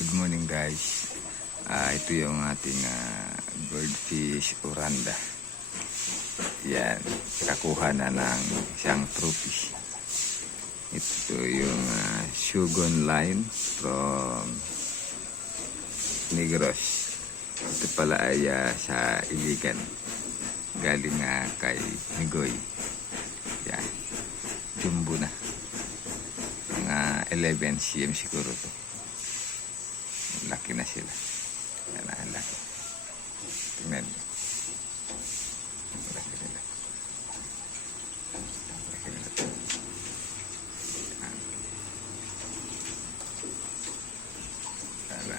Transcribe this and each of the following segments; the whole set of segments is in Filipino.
Good morning guys. Ito yung ating birdfish oranda. Yan, kakuha na ng isang trophy. Ito yung Shogun line from Negros. Ito pala ay sa Iligan. Galing kay Migoy. Yan, jumbo na. Mga 11 cm siguro to. Laki na sila. Yan na, laki. Tingnan nyo. Laki nila. Laki nila. Para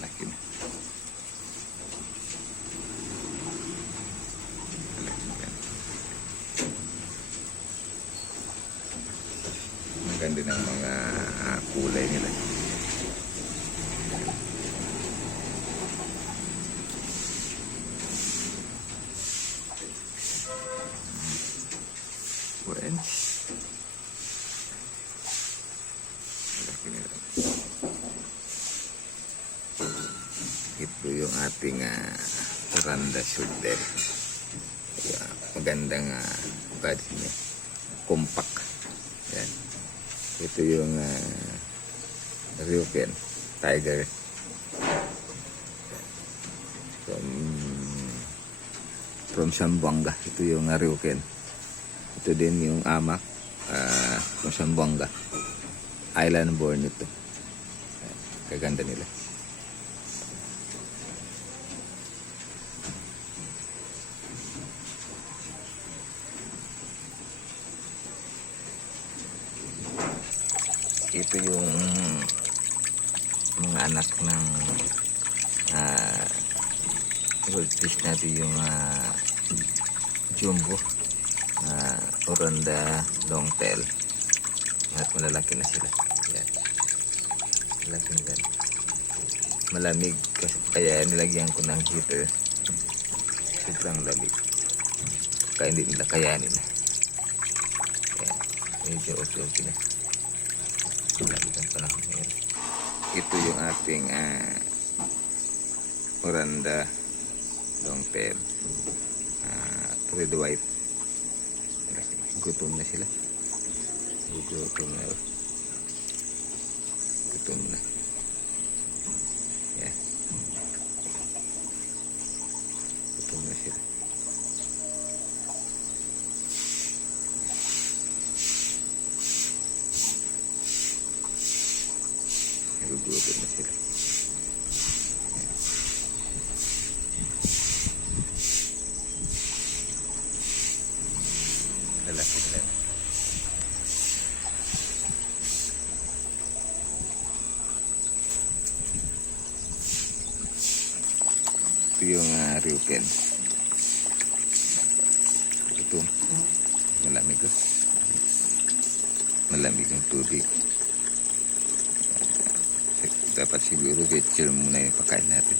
laki na. Laki na. Maganda ng mga kulay nila. Ito yung ating oranda shoulder. Magandang body niya, compact. Yan. Ito yung Ryuken tiger from Zamboanga. Ito yung Ryuken. Ito din yung amak from Zamboanga. Island born ito. Kaganda nila. Ito yung mga anak ng goldfish natin, yung jumbo oranda longtail at malalaki na sila. Yan, malaki na. Malamig kaya nilagyan ko ng heater. Sobrang lamig kaya hindi nila kayanin. Yan, medyo okay na. Lamig ang panahon ngayon. Ito yung ating oranda longtail, red white. Gutom na sila. Gutom na. Yan. Gutom na sila. Gutom na sila. Lalaki nila. Ito yung Ryuken. Ito malamig ko. Malamig ang tubig. Dapat siguro chill muna yung pagkain natin.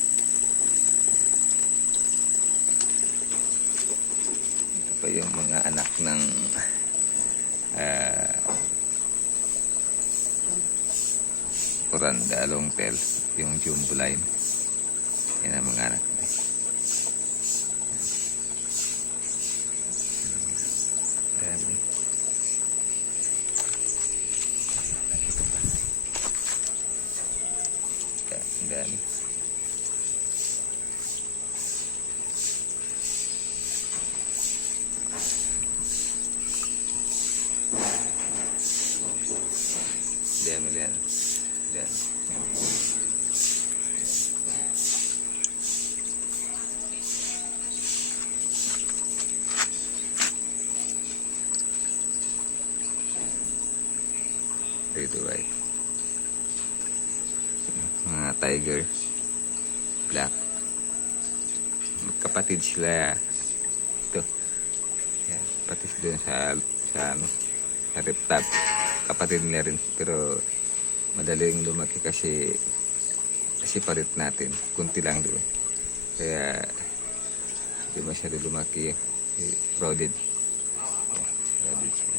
Ito pa yung mga anak ng oranda longtail, yung jumbo line. Yan ang mga anak nila. Dami. Dami. Dami. Ito right. Mga tiger black, kapatid sila. Ito yan, kapatid doon sa reptile, kapatid nila rin, pero madaling lumaki kasi parit natin kunti lang doon, kaya hindi masyado lumaki. Crowded sila.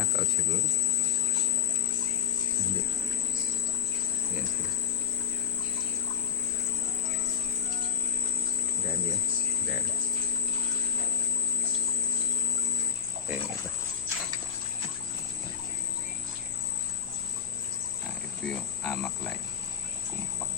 Blackout siguro. Hindi. Yan sila. Dami yan. Dami. Ito yung iba. Ito yung amaklay. Kumpak.